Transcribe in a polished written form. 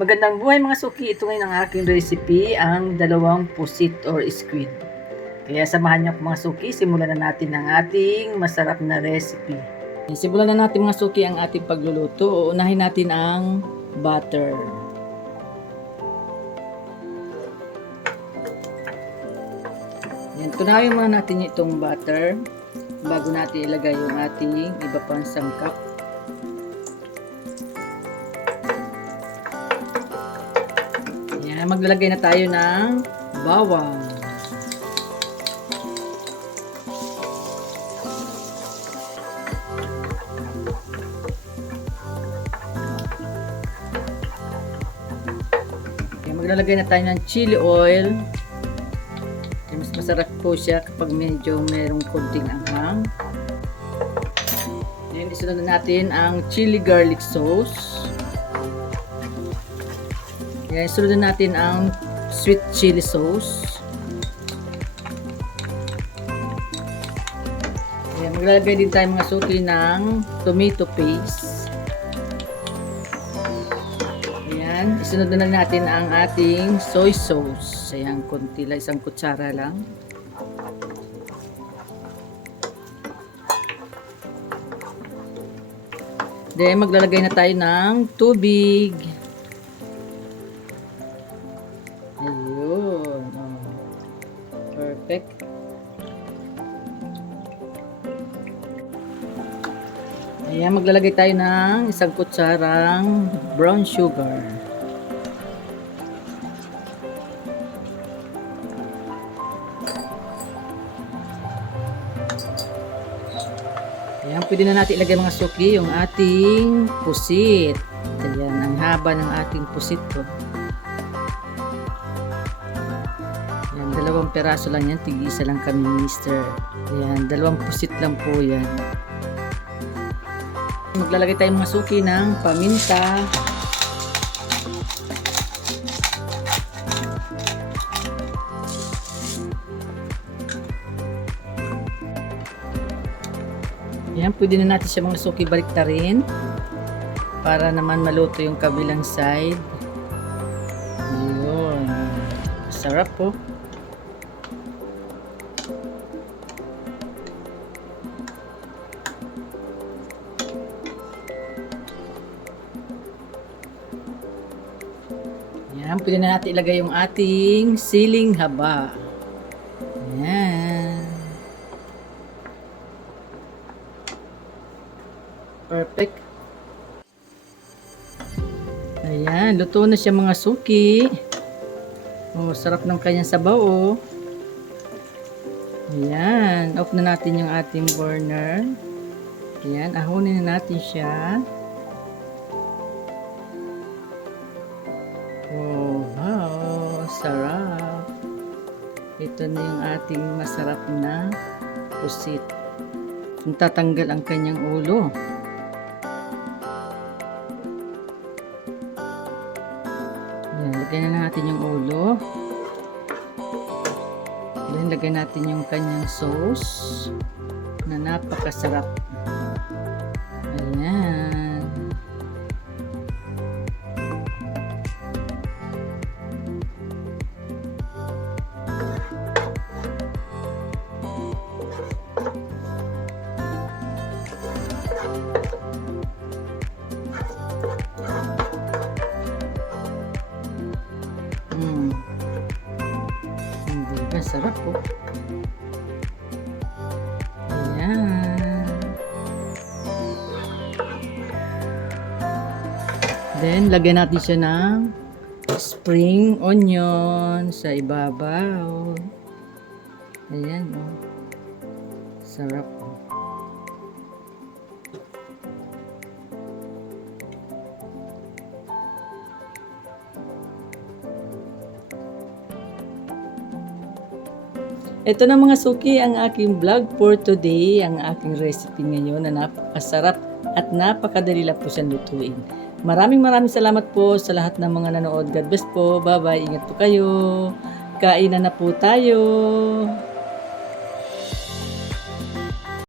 Magandang buhay mga suki, ito ngayon ang aking recipe, ang dalawang pusit or squid. Kaya samahan niyo ako mga suki, simulan na natin ang ating masarap na recipe. Simulan na natin mga suki ang ating pagluluto. Uunahin natin ang butter. Yan, tunawin muna natin itong butter bago natin ilagay yung ating iba pang sangkap. Maglalagay na tayo ng bawang. Maglalagay na tayo ng chili oil. Mas masarap po siya kapag medyo merong konting anghang. Then isunod na natin ang chili garlic sauce. Yan, sunod natin ang sweet chili sauce. Yan, maglalagay din tayo mga suki ng tomato paste. Yan, isunod na natin ang ating soy sauce. Ayan, konti lang, isang kutsara lang. Then, maglalagay na tayo ng tubig. Ayun. Oh. Perfect. Ayan, maglalagay tayo ng isang kutsarang brown sugar. Ayan, pwede na natin ilagay mga suki yung ating pusit. Ayan, ang haba ng ating pusit ko. Dalawang peraso lang yan, tig-isa lang kami mister. Ayan, dalawang pusit lang po yan. Maglalagay tayo mga suki ng paminta. Ayan, pwede na natin siya mga suki baliktarin para naman maluto yung kabilang side. Ayun, sarap po. Yan, pwede na natin ilagay yung ating siling haba. Yan. Perfect. Ayan, luto na siya mga suki. Oh, sarap ng kanyang sabaw, oh. Ayan, off na natin yung ating burner. Ayan, ahonin na natin siya. Oh, wow, sarap. Ito na yung ating masarap na pusit. Tatanggal ang kanyang ulo. Ayan, lagyan na natin yung ulo. Then, lagyan natin yung kanyang sauce na napakasarap. Ayan. Sarap po. Ayan. Then, lagyan natin siya ng spring onion sa ibabaw. Ayan, oh. Sarap po. Ito na mga suki ang aking vlog for today, ang aking recipe ngayon na napakasarap at napakadali lang po siyang lutuin. Maraming salamat po sa lahat ng mga nanood. God bless po. Bye-bye. Ingat po kayo. Kainan na po tayo.